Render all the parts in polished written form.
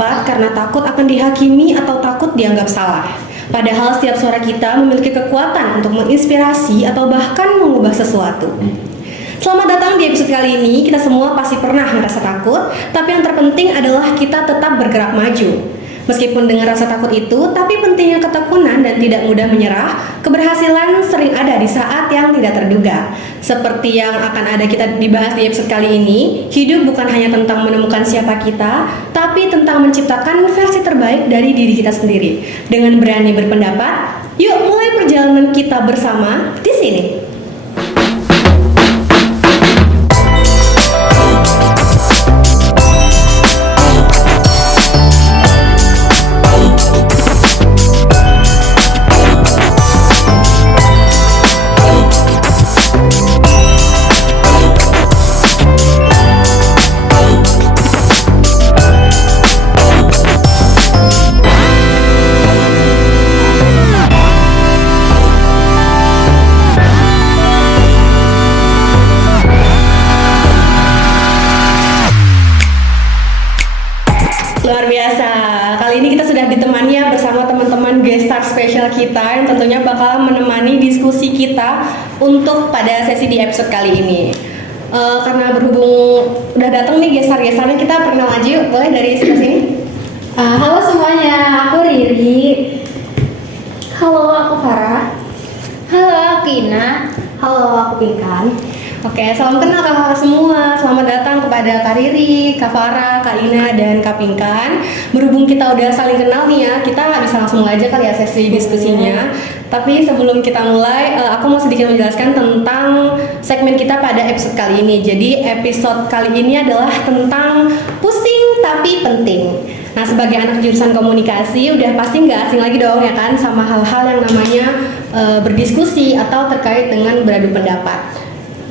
berpendapat karena takut akan dihakimi atau takut dianggap salah. Padahal setiap suara kita memiliki kekuatan untuk menginspirasi atau bahkan mengubah sesuatu. Selamat datang di episode kali ini. Kita semua pasti pernah merasa takut, tapi yang terpenting adalah kita tetap bergerak maju. Meskipun dengan rasa takut itu, tapi pentingnya ketekunan dan tidak mudah menyerah, keberhasilan sering ada di saat yang tidak terduga. Seperti yang akan ada kita dibahas di episode kali ini, hidup bukan hanya tentang menemukan siapa kita, tapi tentang menciptakan versi terbaik dari diri kita sendiri. Dengan berani berpendapat, yuk mulai perjalanan kita bersama di sini. Luar biasa, kali ini kita sudah ditemani ya bersama teman-teman guest star spesial kita yang tentunya bakal menemani diskusi kita untuk pada sesi di episode kali ini. Karena berhubung udah datang nih guest star-gestarnya, kita perkenal aja yuk, boleh dari sebelah sini? Halo semuanya, aku Riri. Halo, aku Farah. Halo, aku Ina. Halo, aku Pinkan. Oke, salam kenal kakak semua. Selamat datang kepada Kak Riri, Kak Farah, Kak Ina, dan Kak Pinkan. Berhubung kita udah saling kenal nih ya, kita bisa langsung mulai aja kali ya sesi diskusinya. Tapi sebelum kita mulai, aku mau sedikit menjelaskan tentang segmen kita pada episode kali ini. Jadi episode kali ini adalah tentang pusing tapi penting. Nah, sebagai anak jurusan komunikasi, udah pasti nggak asing lagi dong ya kan sama hal-hal yang namanya berdiskusi atau terkait dengan beradu pendapat.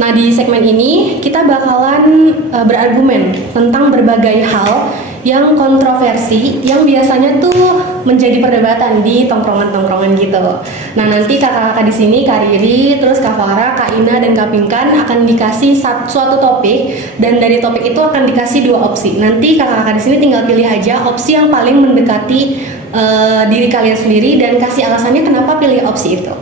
Nah, di segmen ini kita bakalan berargumen tentang berbagai hal yang kontroversi yang biasanya tuh menjadi perdebatan di tongkrongan-tongkrongan gitu. Nah, nanti kakak-kakak di sini, Kak Riri, terus Kak Farah, Kak Ina, dan Kak Pinkan akan dikasih suatu topik, dan dari topik itu akan dikasih 2 opsi. Nanti kakak-kakak di sini tinggal pilih aja opsi yang paling mendekati diri kalian sendiri dan kasih alasannya kenapa pilih opsi itu.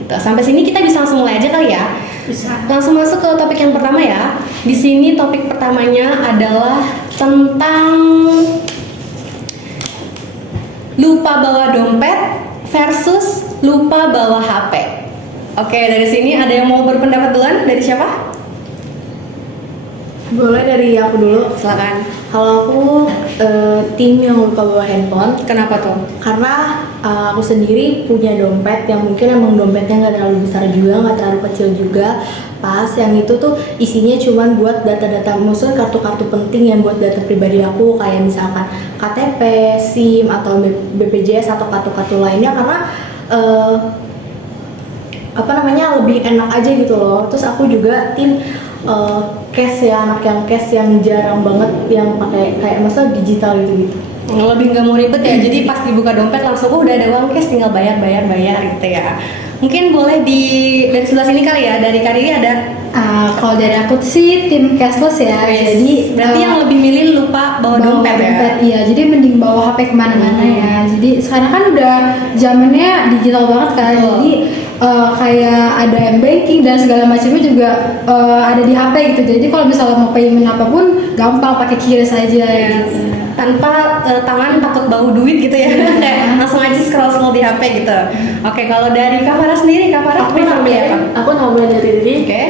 Gitu. Sampai sini kita bisa langsung mulai aja kali ya. Bisa. Langsung masuk ke topik yang pertama ya. Di sini topik pertamanya adalah tentang lupa bawa dompet versus lupa bawa HP. Oke, dari sini ada yang mau berpendapat duluan? Dari siapa? Boleh dari aku dulu. Silakan. Kalau aku tim yang lupa bawa handphone, Kenapa tuh? karena aku sendiri punya dompet yang mungkin emang dompetnya nggak terlalu besar juga, nggak terlalu kecil juga. Pas yang itu tuh isinya cuman buat data-data, maksudnya kartu-kartu penting yang buat data pribadi aku, kayak misalkan KTP, SIM atau BPJS atau kartu-kartu lainnya, karena lebih enak aja gitu loh. Terus aku juga tim cash ya, anak yang cash yang jarang banget yang pakai kayak masa digital gitu. Lebih nggak mau ribet ya, jadi pas dibuka dompet langsung udah ada uang cash, tinggal bayar gitu ya. Mungkin boleh dari sebelah sini kali ya, dari Kak Riri ada? Kalau dari aku sih tim cashless ya. Jadi berarti yang lebih milih lupa bawa dompet ya? Iya, jadi mending bawa HP kemana-mana ya. Jadi sekarang kan udah zamannya digital banget kan. Jadi kayak ada m-banking dan segala macamnya juga ada di HP gitu. Jadi kalau misalnya mau payment apapun gampang pakai QRIS aja gitu. Tanpa tangan takut bau duit gitu ya. Kayak langsung aja scroll di HP gitu. Oke, kalau dari Kak Farah sendiri, Kak Farah prefer milih apa? Aku nambahin dari Riri. Oke.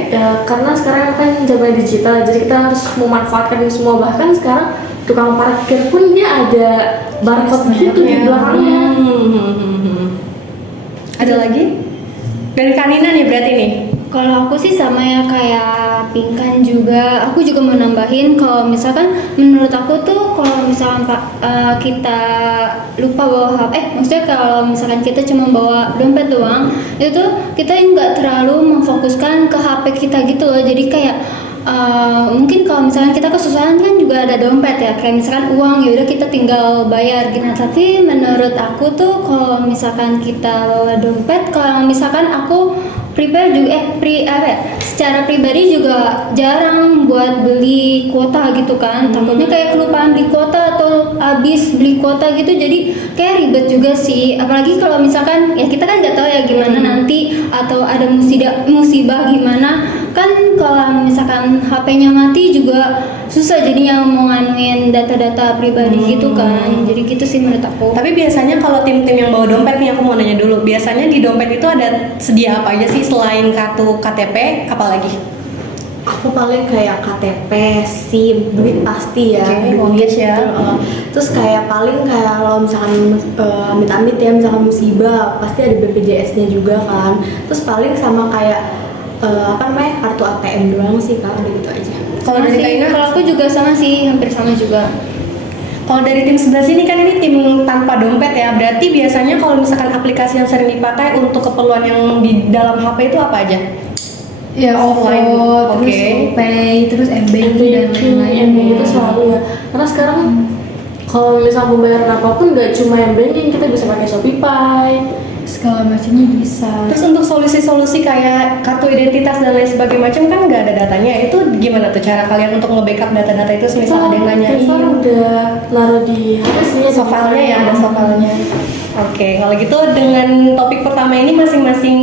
Karena sekarang kan zaman digital, jadi kita harus memanfaatkan ini semua. Bahkan sekarang tukang parkir pun dia ada barcode gitu di belakangnya. Ada lagi? Dari Kak Nina nih berarti nih. Kalau aku sih sama ya kayak Pinkan juga. Aku juga mau nambahin kalau misalkan menurut aku tuh kalau misalkan kita lupa bawa HP, maksudnya kalau misalkan kita cuma bawa dompet doang, itu tuh kita nggak terlalu memfokuskan ke HP kita gitu loh. Jadi kayak mungkin kalau misalkan kita kesusahan kan juga ada dompet ya, kayak misalkan uang ya udah kita tinggal bayar gitu. Nah, tapi menurut aku tuh kalau misalkan kita bawa dompet, kalau misalkan aku prepare juga secara pribadi juga jarang buat beli kuota gitu kan, takutnya kayak kelupaan beli kuota atau habis beli kuota gitu, jadi kayak ribet juga sih, apalagi kalau misalkan ya kita kan nggak tahu ya gimana nanti atau ada musibah gimana kan, kalau misalkan HP-nya mati juga susah jadinya mau nganuin data-data pribadi gitu kan, jadi gitu sih menurut aku. Tapi biasanya kalau tim-tim yang bawa dompet nih, aku mau nanya dulu, biasanya di dompet itu ada sedia apa aja sih selain kartu KTP, apalagi? Aku paling kayak KTP, SIM, duit pasti ya, Oke, duit mortgage ya. Terus kayak paling kayak kalau misalkan amit-amit ya, misalkan musibah pasti ada BPJS-nya juga kan. Terus paling sama kayak kartu ATM doang sih Kak, udah gitu aja. Kalau dari Kak Ina? Kalau aku juga sama sih, hampir sama juga. Kalau dari tim sebelah sini kan ini tim tanpa dompet ya, berarti biasanya kalau misalkan aplikasi yang sering dipakai untuk keperluan yang di dalam HP itu apa aja? Ya OVO, terus Oke. Pay, terus M-Banking dan lain-lain. itu selalu ya. Karena sekarang kalau misal pembayaran apapun nggak cuma yang banking, kita bisa pakai Shopify. Segala macamnya bisa. Terus untuk solusi-solusi kayak kartu identitas dan lain sebagainya macam kan nggak ada datanya, itu gimana tuh cara kalian untuk nge-backup data-data itu misalnya ada yang nanya? Sekarang udah naruh di HP sih. Soalnya ya, ada soalnya. Oke, kalau gitu dengan topik pertama ini masing-masing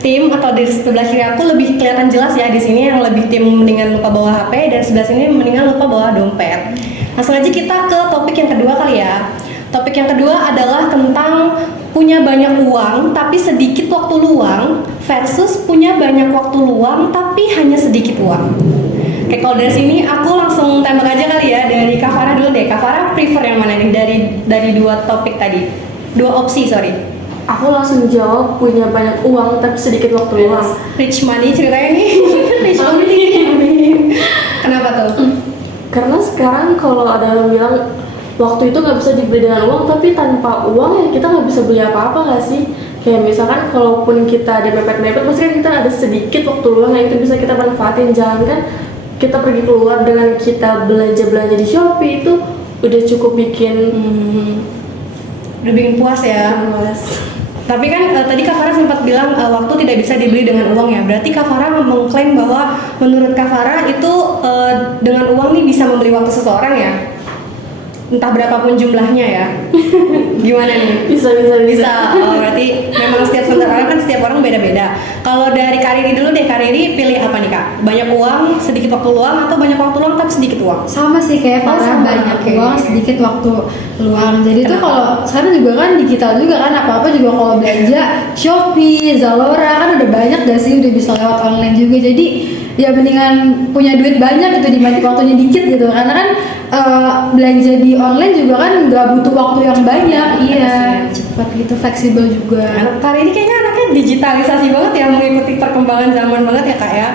tim atau di sebelah kiri aku lebih kelihatan jelas ya, di sini yang lebih tim mendingan lupa bawa HP dan sebelah sini mendingan lupa bawa dompet. Langsung aja kita ke topik yang kedua kali ya. Topik yang kedua adalah tentang punya banyak uang tapi sedikit waktu luang versus punya banyak waktu luang tapi hanya sedikit uang. Oke, kalau dari sini aku langsung tembak aja kali ya, dari Kak Farah dulu deh. Kak Farah prefer yang mana nih dari dua topik tadi? Dua opsi, sorry. Aku langsung jawab punya banyak uang tapi sedikit waktu luang. Rich money ceritanya nih. Rich money. Kenapa tuh? Karena sekarang kalau ada orang bilang waktu itu nggak bisa dibeli dengan uang, tapi tanpa uang ya kita nggak bisa beli apa-apa nggak sih? Kayak misalkan kalaupun kita ada mepet-mepet, pasti kan kita ada sedikit waktu luang yang itu bisa kita manfaatin. Jangan kan kita pergi keluar dengan kita belanja-belanja di Shopee, itu udah cukup bikin Udah bikin puas ya. Tapi kan tadi Kak Farah sempat bilang waktu tidak bisa dibeli dengan uang ya. Berarti Kak Farah mengklaim bahwa menurut Kak Farah itu dengan uang nih bisa membeli waktu seseorang ya. Entah berapapun jumlahnya ya. Gimana nih? bisa. Oh, berarti memang setiap orang beda-beda. Kalau dari Kariri dulu deh, Kariri pilih apa nih Kak? Banyak uang, sedikit waktu luang, atau banyak waktu luang tapi sedikit uang? Sama sih kayak Farah, sama, banyak oke. uang sedikit waktu luang. Jadi tuh Kenapa? kalau sekarang juga kan digital juga kan, apa-apa juga kalau belanja Shopee, Zalora kan udah banyak gak sih, udah bisa lewat online juga. Jadi ya mendingan punya duit banyak gitu dibanding waktunya dikit gitu, karena kan belanja di online juga kan nggak butuh waktu yang banyak. Iya, cepat gitu, fleksibel juga. Anak Kariri kayaknya anaknya digitalisasi banget ya, mengikuti perkembangan zaman banget ya Kak ya.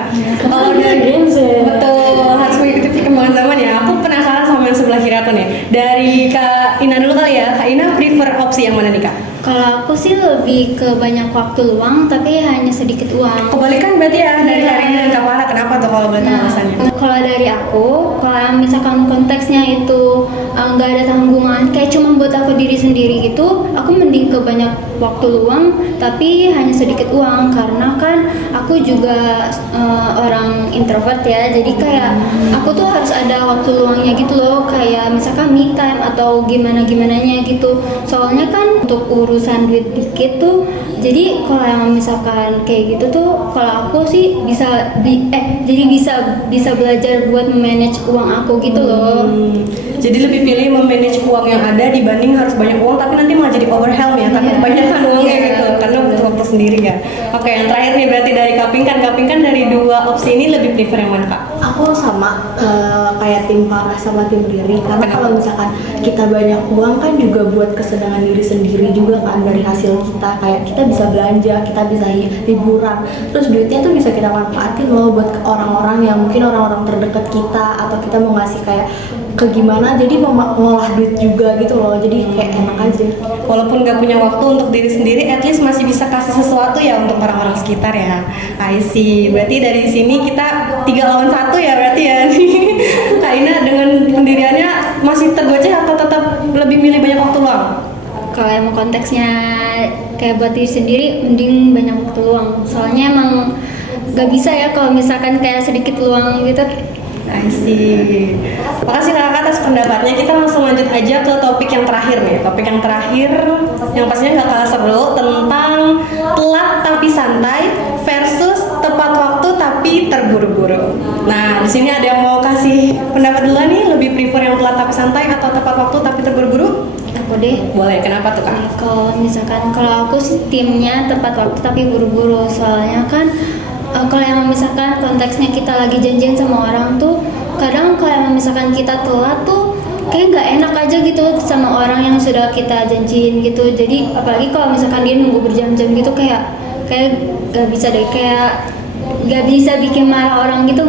Kalau dari Gen Z. betul harus mengikuti perkembangan zaman ya. Aku penasaran sama yang sebelah kiri aku nih. Dari Kak Ina dulu kali ya. Kak Ina prefer opsi yang mana nih Kak? Kalau aku sih lebih ke banyak waktu luang tapi hanya sedikit uang. Kebalikan berarti ya dari Iya. Karina dan Kak Farah. Kenapa tuh kalau boleh tahu Nah, alasannya? kalau dari aku, kalau misalkan konteksnya itu nggak ada tanggungan, kayak cuma buat aku diri sendiri gitu, aku mending ke banyak waktu luang tapi hanya sedikit uang, karena kan aku juga orang introvert ya, jadi kayak aku tuh harus ada waktu luangnya gitu loh, kayak misalkan me time atau gimana-gimananya gitu. Soalnya kan untuk urusan duit dikit tuh, jadi kalau yang misalkan kayak gitu tuh, kalau aku sih jadi bisa belajar buat manage uang aku gitu loh. Jadi lebih pilih memanage uang yang ada dibanding harus banyak uang tapi nanti malah jadi overwhelm ya karena Iya. kebanyakan uangnya Iya, gitu, karena betul. butuh waktu sendiri ya. Oke, yang terakhir nih berarti dari Kapingkan. Kapingkan dari dua opsi ini lebih prefer yang mana Kak? Aku sama kayak tim Farah sama tim Riri, karena Kenapa? kalau misalkan kita banyak uang kan juga buat kesenangan diri sendiri juga kan, dari hasil kita, kayak kita bisa belanja, kita bisa liburan, terus duitnya tuh bisa kita manfaatin loh buat ke orang-orang yang mungkin orang-orang terdekat kita, atau kita mau ngasih kayak ke gimana, jadi mau ngolah duit juga gitu loh, jadi kayak enak aja. Walaupun nggak punya waktu untuk diri sendiri, at least masih bisa kasih sesuatu ya untuk orang-orang sekitar ya. I see. Berarti dari sini kita 3 lawan 1 ya berarti ya. Kak Ina dengan pendiriannya masih tergoceh atau tetap lebih milih banyak waktu luang? Kalau yang konteksnya kayak buat diri sendiri mending banyak waktu luang. Soalnya emang gak bisa ya kalau misalkan kayak sedikit luang gitu. I see. Makasih kakak atas pendapatnya. Kita langsung lanjut aja ke topik yang terakhir nih. Topik yang terakhir yang pastinya gak kalah seru tentang telat tapi santai versus tepat waktu tapi terburu-buru. Nah, di sini ada yang mau kasih pendapat dulu nih, lebih prefer yang telat tapi santai atau tepat waktu tapi terburu-buru? Aku deh. Boleh. Kenapa tuh kak? Kalau misalkan kalau aku sih timnya tepat waktu tapi buru-buru. Soalnya kan kalau emang misalkan konteksnya kita lagi janjian sama orang tuh, kadang kalau emang misalkan kita telat tuh kayak nggak enak aja gitu sama orang yang sudah kita janjiin gitu. Jadi apalagi kalau misalkan dia nunggu berjam-jam gitu, kayak nggak bisa deh, kayak nggak bisa bikin marah orang gitu.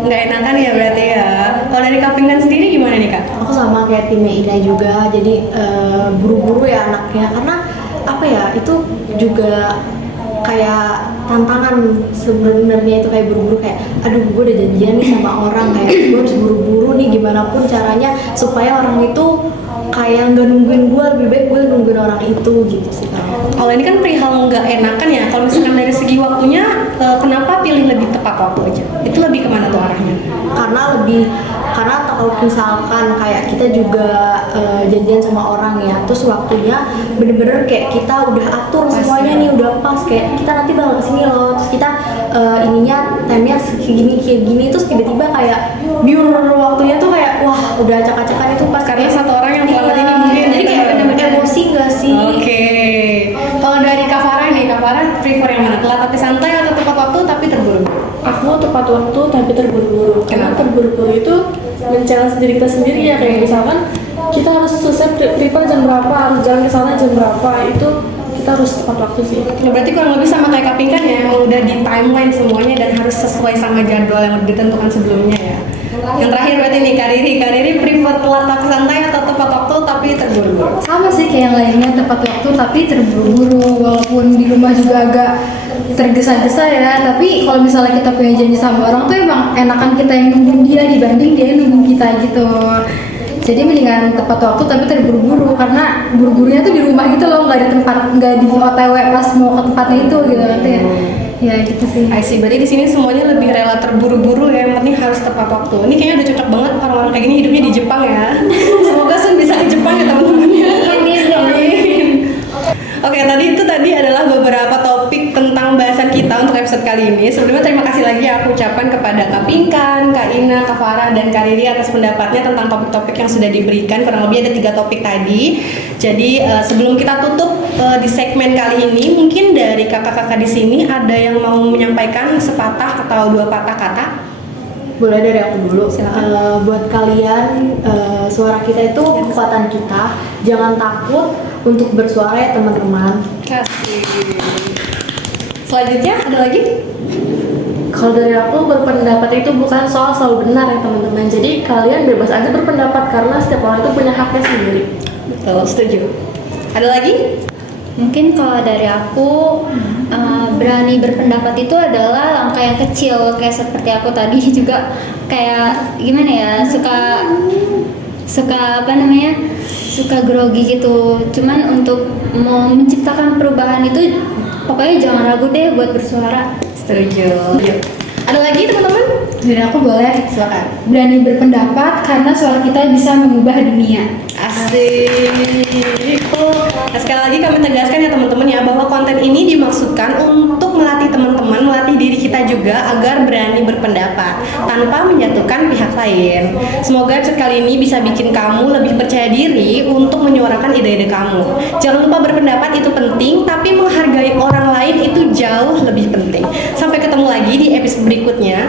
Nggak enakan ya berarti ya. Kalau dari Kak Pinkan sendiri gimana nih kak? Aku sama kayak timnya Ina juga, jadi buru-buru ya anaknya, karena apa ya, itu juga kayak tantangan sebenarnya, itu kayak buru-buru, kayak aduh gue udah janjian nih sama orang, kayak gue harus buru-buru nih gimana pun caranya supaya orang itu kayak nggak nungguin gue, lebih baik gue nungguin orang itu gitu sih. Kalau ini kan perihal nggak enakan ya. Kalau misalkan dari segi waktunya, kenapa pilih lebih tepat waktu aja? Itu lebih kemana tuh arahnya? Karena kalau misalkan kayak kita juga janjian sama orang ya, terus waktunya bener-bener kayak kita udah atur semuanya nih, udah pas, kayak kita nanti bakal kesini loh, terus kita ininya time-nya kayak gini, terus tiba-tiba kayak biur waktunya tuh kayak wah udah acak-acakan itu pas, Karena kayak, satu orang yang iya, telat ini mungkin jadi kayak bener-bener emosi gak sih? Oke. Kalau dari Kak Farah nih, Kak Farah prefer yang mana? Telat tapi santai atau tepat waktu tapi terburu-buru? Aku tepat waktu tapi terburu-buru. Karena Kenapa? terburu-buru itu men-challenge diri kita sendiri ya, kayak misalkan kita harus selesai prepare jam berapa, harus jalan ke sana jam berapa, itu kita harus tepat waktu sih. Nah, berarti kurang lebih sama kayak Kak Pinkan ya, emang udah di timeline semuanya dan harus sesuai sama jadwal yang udah ditentukan sebelumnya ya. Yang terakhir berarti nih Kak Riri prefer telat tapi santai atau tepat waktu tapi terburu-buru? Sama sih kayak yang lainnya, tepat waktu tapi terburu-buru. Walaupun di rumah juga agak tergesa-gesa ya, tapi kalau misalnya kita punya janji sama orang tuh emang enakan kita yang nungguin dia dibanding dia yang nungguin kita gitu. Jadi mendingan tepat waktu tapi terburu-buru, karena buru-burunya tuh di rumah gitu loh, nggak di tempat, nggak di OTW pas mau ke tempatnya itu gitu nanti ya. Ya gitu sih. I see, berarti di sini semuanya lebih rela terburu-buru ya, yang penting harus tepat waktu. Ini kayaknya udah cocok banget orang-orang kayak gini hidupnya di Jepang ya. Semoga Sun bisa ke Jepang ya teman-teman. Amin. Oke, tadi adalah beberapa topik tentang bahasan kita untuk episode kali ini. Sebelumnya terima kasih lagi aku ucapkan kepada Kak Pinkan, Kak Ina, Kak Farah, dan Kak Riri atas pendapatnya tentang topik-topik yang sudah diberikan. Kurang lebih ada 3 topik tadi. Jadi sebelum kita tutup di segmen kali ini, mungkin dari kakak-kakak di sini ada yang mau menyampaikan sepatah atau 2 patah kata? Boleh dari aku dulu. Silakan. Buat kalian, suara kita itu kekuatan kita. Jangan takut untuk bersuara ya teman-teman. Kasih. Selanjutnya ada lagi? Kalau dari aku, berpendapat itu bukan soal selalu benar ya teman-teman. Jadi kalian bebas aja berpendapat karena setiap orang itu punya haknya sendiri. Betul, setuju. Ada lagi? Mungkin kalau dari aku, berani berpendapat itu adalah langkah yang kecil, kayak seperti aku tadi juga kayak gimana ya, suka apa namanya, suka grogi gitu. Cuman untuk mau menciptakan perubahan itu pokoknya jangan ragu deh buat bersuara. Setuju. Ada lagi teman-teman? Dari aku boleh, Silakan. berani berpendapat karena suara kita bisa mengubah dunia. Asik. Nah, sekali lagi kami tegaskan ya teman-teman ya, bahwa konten ini dimaksudkan untuk melatih teman-teman, melatih diri kita juga agar berani berpendapat tanpa menjatuhkan pihak lain. Semoga episode kali ini bisa bikin kamu lebih percaya diri untuk menyuarakan ide-ide kamu. Jangan lupa berpendapat itu penting, tapi menghargai orang lain itu jauh lebih penting. Sampai ketemu lagi di episode berikutnya.